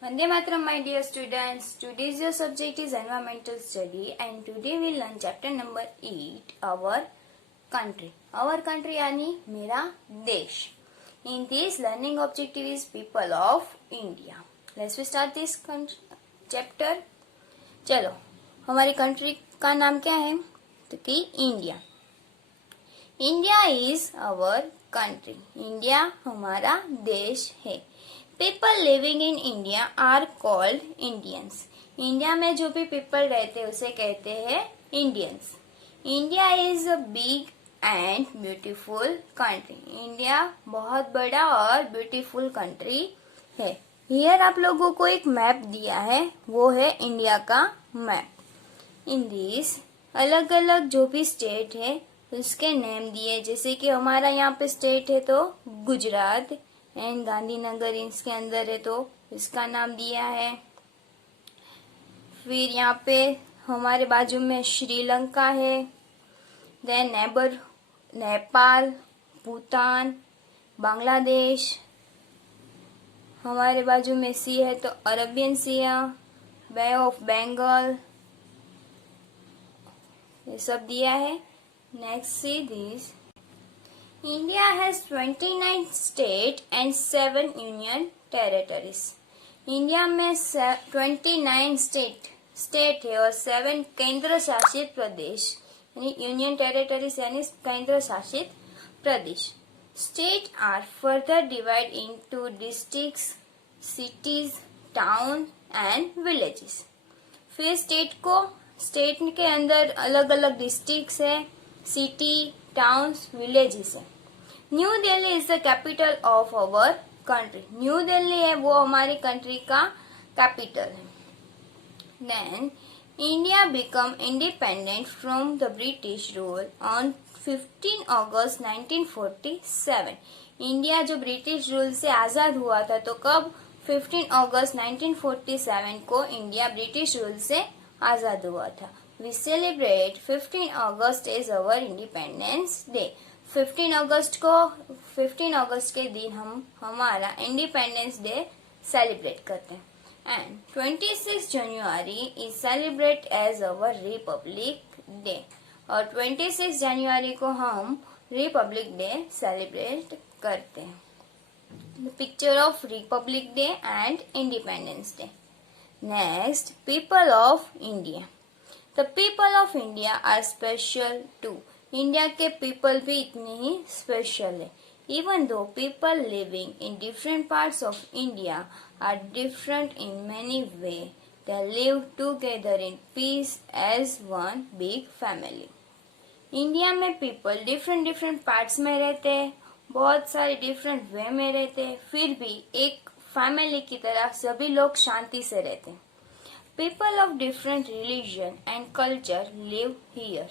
Vande Mataram, my dear students. Today's your subject is environmental study, and today we learn chapter number 8, our country. Our country यानी मेरा देश. In this learning objective is people of India. Let's start this chapter. चलो, हमारी country का नाम क्या है? तो कि India. India is our country. India हमारा देश है. People living in India are called Indians. India में जो भी पीपल रहते हैं उसे कहते हैं Indians. India is a big and beautiful country. India बहुत बड़ा और ब्यूटीफुल कंट्री है. हियर आप लोगों को एक मैप दिया है, वो है इंडिया का मैप. इन दिस अलग अलग जो भी स्टेट है उसके नेम दिए. जैसे कि हमारा यहाँ पे स्टेट है तो गुजरात एंड गांधीनगर इसके अंदर है तो इसका नाम दिया है. फिर यहाँ पे हमारे बाजू में श्रीलंका है. Then neighbour Nepal, Bhutan, Bangladesh. हमारे बाजू में सी है तो Arabian sea, bay of Bengal, ये सब दिया है. Next see this. India has 29 state and 7 union territories. India में 29 स्टेट है और 7 केंद्र शासित प्रदेश यानी यूनियन टेरिटरीज यानी केंद्र शासित प्रदेश. State are further divide into districts, cities, town and villages. फिर स्टेट के अंदर अलग अलग डिस्ट्रिक्ट्स है, सिटी, टाउन्स, विलेजेस है. New Delhi is the capital of our country. New Delhi है वो हमारी कंट्री का कैपिटल है. Then India become independent from the British rule on 15 August 1947. India जो ब्रिटिश रूल से आजाद हुआ था तो कब? 15 अगस्त 1947 को इंडिया ब्रिटिश रूल से आजाद हुआ था. We celebrate 15 August as our Independence Day. 15 अगस्त के दिन हम हमारा इंडिपेंडेंस डे सेलिब्रेट करते हैं. And 26 January is celebrate as our republic day. और 26 जनवरी को हम रिपब्लिक डे सेलिब्रेट करते हैं. Picture of Republic day and independence day. Next, people of India. The people of India are special too. India के people भी इतने ही special है. Even though people living in different parts of India are different in many ways, they live together in peace as one big family. India में people different parts में रहते हैं, बहुत सारे डिफरेंट वे में रहते हैं, फिर भी एक फैमिली की तरह सभी लोग शांति से रहते हैं. People of different religion and culture live here.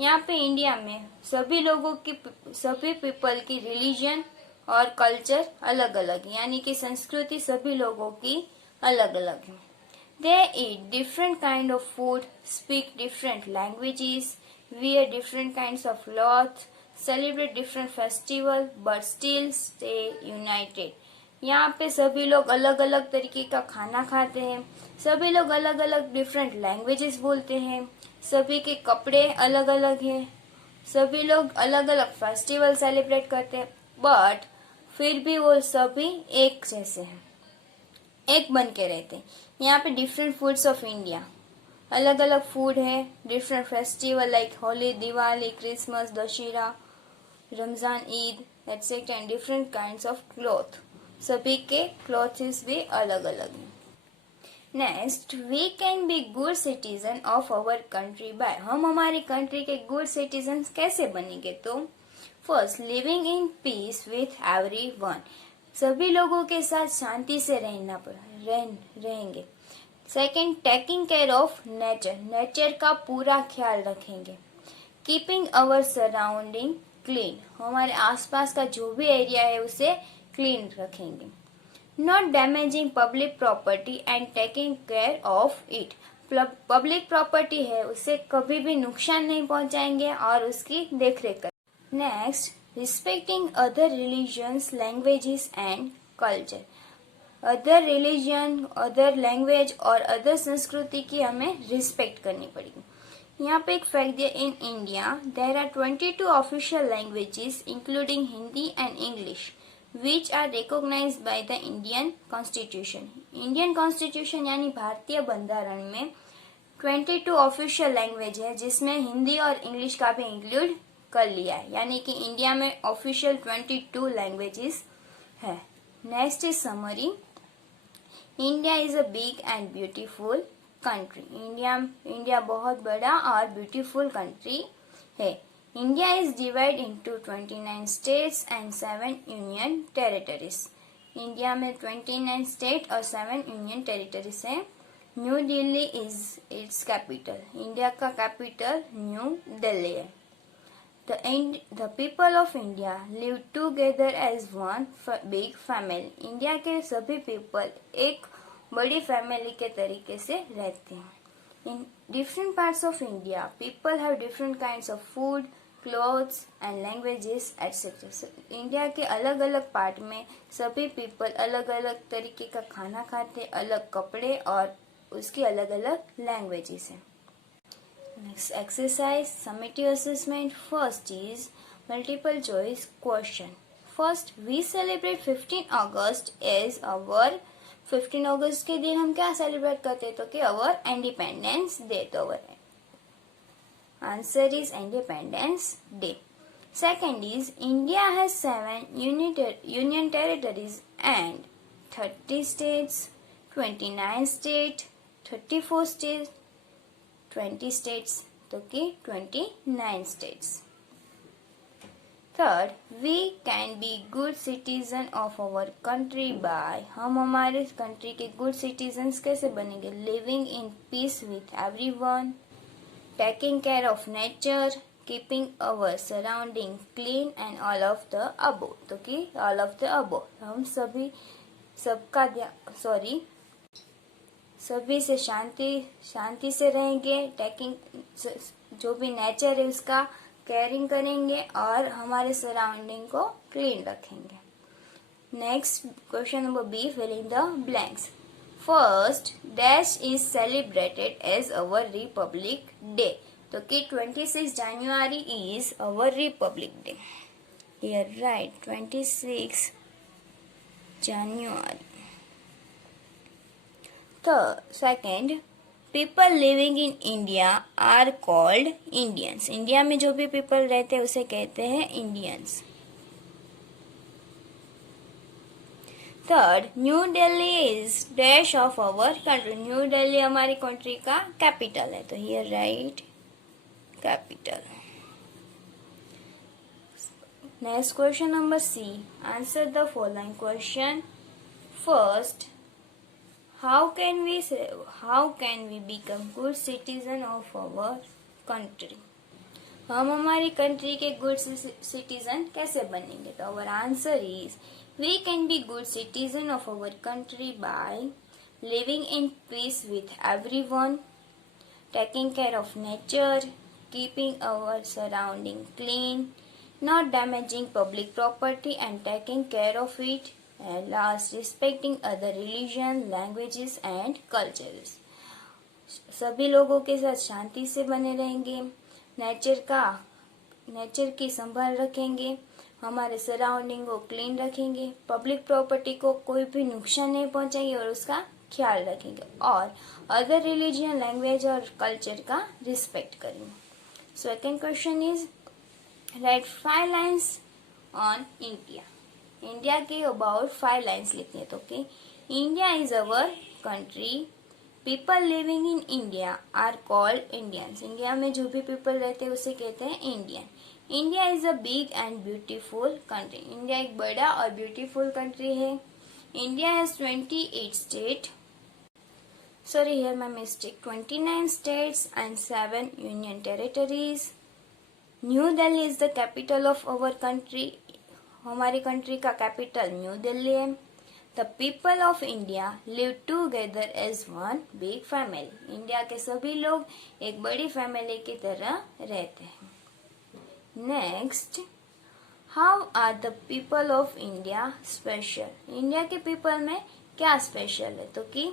यहाँ पे इंडिया में सभी पीपल की रिलीजन और कल्चर अलग अलग यानी कि संस्कृति सभी लोगों की अलग अलग है. They eat different kind of food, speak different languages, wear different kinds of clothes, celebrate different festival, but still stay united. यहाँ पे सभी लोग अलग अलग तरीके का खाना खाते हैं, सभी लोग अलग अलग डिफरेंट लैंग्वेजेस बोलते हैं, सभी के कपड़े अलग अलग हैं, सभी लोग अलग अलग फेस्टिवल सेलिब्रेट करते हैं, बट फिर भी वो सभी एक जैसे हैं, एक बन के रहते हैं. यहाँ पे डिफरेंट फूड्स ऑफ इंडिया, अलग अलग फूड है, different festival like Holi, Diwali, Christmas, Dussehra, Ramzan, Eid etcetera and different kinds of cloth. सभी के क्लॉथ्स भी अलग अलग हैं. Next, we can be good citizen of our country by. हम हमारी कंट्री के गुड सिटीजन कैसे बनेंगे? तो first, living in peace with everyone. सभी लोगों के साथ शांति से रहेंगे. Second, taking care of nature का पूरा ख्याल रखेंगे. Keeping our surrounding clean. हमारे आसपास का जो भी एरिया है उसे क्लीन रखेंगे. Not damaging public property and taking care of it. Public property है उसे कभी भी नुकसान नहीं पहुंचाएंगे और उसकी देखरेख करेंगे. Next, respecting other religions, languages and culture. Other religion, other language और अदर संस्कृति की हमें रिस्पेक्ट करनी पड़ेगी। यहाँ पे एक फैक्ट दिया, in India there are 22 official languages including Hindi and English which are recognized by the Indian constitution. Indian constitution यानी भारतीय बंधारण में 22 ऑफिशियल लैंग्वेज है जिसमें हिंदी और इंग्लिश का भी इंक्लूड कर लिया है, यानी कि इंडिया में ऑफिशियल 22 लैंग्वेजेस है। Next is summary. India is a big and beautiful country. India बहुत बड़ा और ब्यूटीफुल कंट्री है। India is divide into 29 states and 7 union territories. India में 29 स्टेट और 7 यूनियन टेरिटरीज है। New Delhi is it's capital. India का capital New Delhi है। The people of India live together as one big family. India के सभी people एक बड़ी फैमिली के तरीके से रहते हैं। In different parts of India, people have different kinds of food, clothes and languages, etc. India के अलग अलग पार्ट में सभी पीपल अलग अलग तरीके का खाना खाते, अलग कपड़े और उसकी अलग अलग लैंग्वेजेस हैं। Next exercise, summative assessment. First is multiple choice question. First, we celebrate 15 August as our 15 अगस्त के दिन हम क्या सेलिब्रेट करते हैं, तो कि our इंडिपेंडेंस डे। तो answer is independence day. Second is India has 7 union territories and 30 states, 29 states, 34 states, 20 states, तो कि 29 states. Third, we can be good citizen of our country by, हम हमारे कंट्री के good citizens कैसे बनेंगे? Living in peace with everyone, taking care of nature, keeping our surrounding clean and all of the above, तो कि all of the above, हम सभी से शांति से रहेंगे, टेकिंग जो भी नेचर है उसका केयरिंग करेंगे और हमारे सराउंडिंग को क्लीन रखेंगे। Next question number B, fill in the blanks. First, dash is celebrated as our republic day, तो कि 26 January is our republic day. Here write 26 January. The second, people living in India are called Indians. India में जो भी people रहते हैं उसे कहते हैं Indians. Third, New Delhi is dash of our country. New Delhi हमारी कंट्री का कैपिटल है, तो here right capital. Next question number C, answer the following question. First, How can we become good citizen of our country? हम हमारी country के good citizen कैसे बनेंगे? तो our answer is we can be good citizen of our country by living in peace with everyone, taking care of nature, keeping our surrounding clean, not damaging public property and taking care of it, and last, respecting other religion, languages and cultures. सभी लोगों के साथ शांति से बने रहेंगे, nature की संभाल रखेंगे, हमारे सराउंडिंग को क्लीन रखेंगे, पब्लिक प्रॉपर्टी को कोई भी नुकसान नहीं पहुंचाएंगे और उसका ख्याल रखेंगे, और अदर रिलीजन, लैंग्वेज और कल्चर का रिस्पेक्ट करेंगे। Second question is write 5 lines on India. India के अबाउट 5 लाइन्स लिखनी है, तो कि India is our country, people living in India are called Indians. India में जो भी पीपल रहते हैं उसे कहते हैं Indian. India is a big and beautiful country. India एक बड़ा और ब्यूटीफुल कंट्री है। India has 28 state, sorry here my mistake, 29 states and 7 union territories. New Delhi is the capital of our country. हमारी कंट्री का capital New Delhi है। The people of India live together as one big family. India के सभी लोग एक बड़ी family की तरह रहते हैं। Next, how are the people of India special. India के पीपल में क्या स्पेशल है? तो कि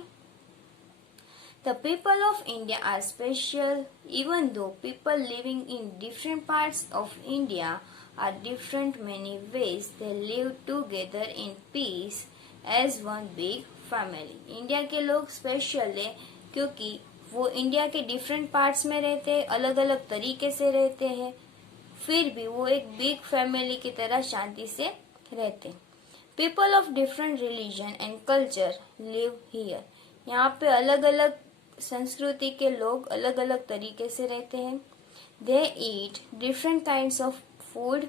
The people of India are special even though people living in different parts of India are different many ways. They live together in peace as one big family. India के लोग special है क्योंकि वो India के different parts में रहते हैं, अलग अलग तरीके से रहते हैं, फिर भी वो एक बिग फैमिली की तरह शांति से रहते हैं. People of different religion and culture live here. यहाँ पे अलग अलग संस्कृति के लोग अलग अलग तरीके से रहते हैं. They eat different kind of food.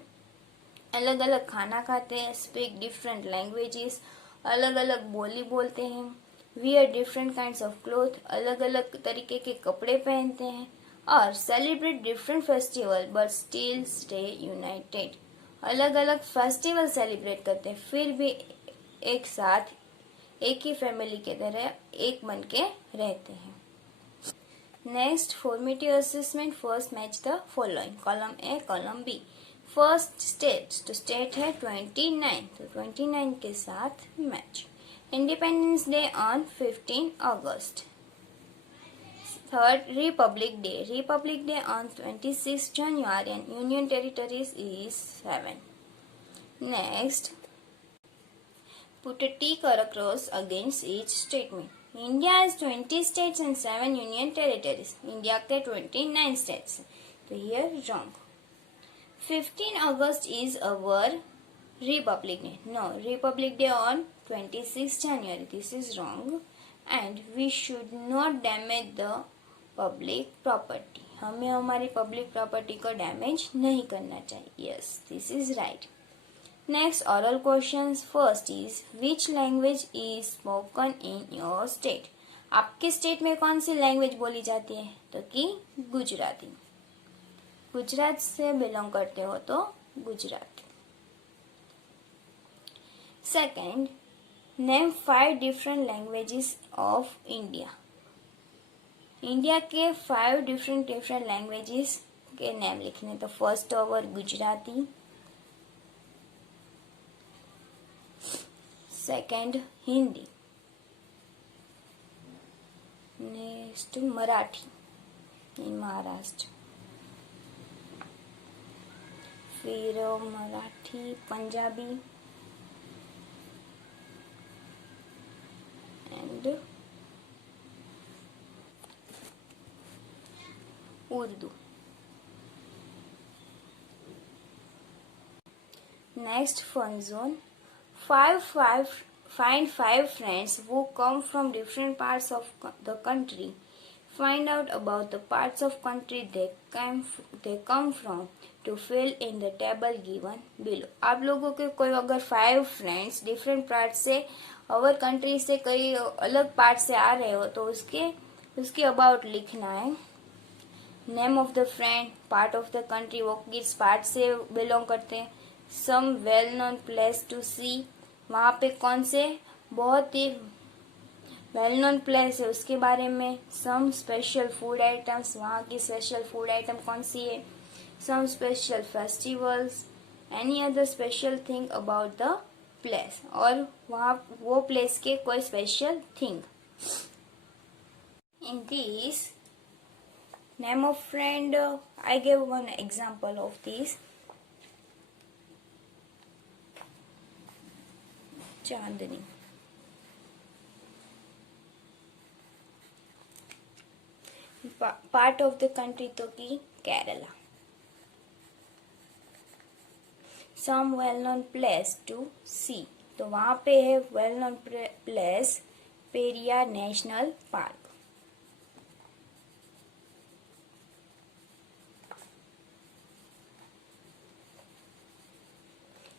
अलग अलग खाना खाते हैं. Speak different languages. अलग अलग बोली बोलते हैं. Wear different kind of cloth. अलग अलग तरीके के कपड़े पहनते हैं. और celebrate different festival but still stay united. अलग अलग फेस्टिवल सेलिब्रेट करते हैं, फिर भी एक साथ एक ही फैमिली के तरह एक बन के रहते हैं. Next formative assessment. First match the following. Column A, column B. First state, तो स्टेट है 29, तो 29 के साथ match. Independence day on 15 August. Third, republic day. Republic day on 26 January and Union Territories is 7. Next, put a tick or a cross against each statement. India has 20 states and 7 union territories. India के 29 states. तो here wrong. 15 August is our Republic Day. No, Republic Day on 26 January. This is wrong. And we should not damage the public property. हमें हमारी public property को damage नहीं करना चाहिए. Yes, this is right. Next, oral questions. First is, which language is spoken in your state? आपके state में कौन सी language बोली जाती है? तो कि गुजराती. गुजरात से बिलोंग करते हो तो Gujarati. Second, name 5 different languages of India. India के 5 डिफरेंट लैंग्वेजेस के नेम लिखने. तो first over Gujarati, second Hindi, next Marathi in Maharashtra, फिर Marathi, Punjabi and Urdu. Next fun zone. Find 5 friends who come from different parts of the country. Find out about the parts of country they come from to fill in the table given below. आप लोगों के कोई अगर 5 friends different part से our country से कई अलग part से आ रहे हो तो उसके अबाउट लिखना है. Name of the friend, part of the country, वो किस पार्ट से बिलोंग करते हैं. Some well known place to see, वहाँ पे कौन से बहुत ही वेल नोन प्लेस है उसके बारे में. सम स्पेशल फूड आइटम्स, वहाँ की स्पेशल फूड आइटम कौन सी है. Some special festivals, any other special thing about the place, और वहाँ वो प्लेस के कोई special thing. In this name of friend I give one example of this. Chandni. Part of the country तो की Kerala. Some well known place to see, तो वहां पे है well known place Periyar national park.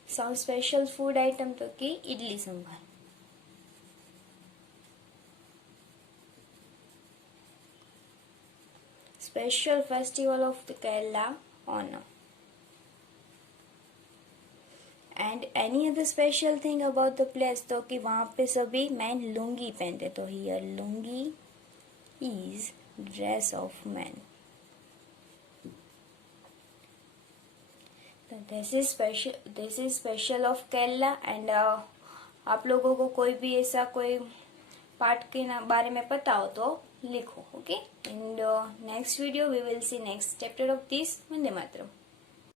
Some special food item तो की idli sambar. Special festival of the Kerala Onam. And any other special thing about the place, तो कि वहां पे सभी मैन लुंगी पहनते. तो here lungi is dress of man. This is special of Kerala, and आप लोगों को कोई भी ऐसा कोई पार्ट के बारे में पता हो तो लिखो. Okay, and next video we will see next chapter of this. वंदे मातरम.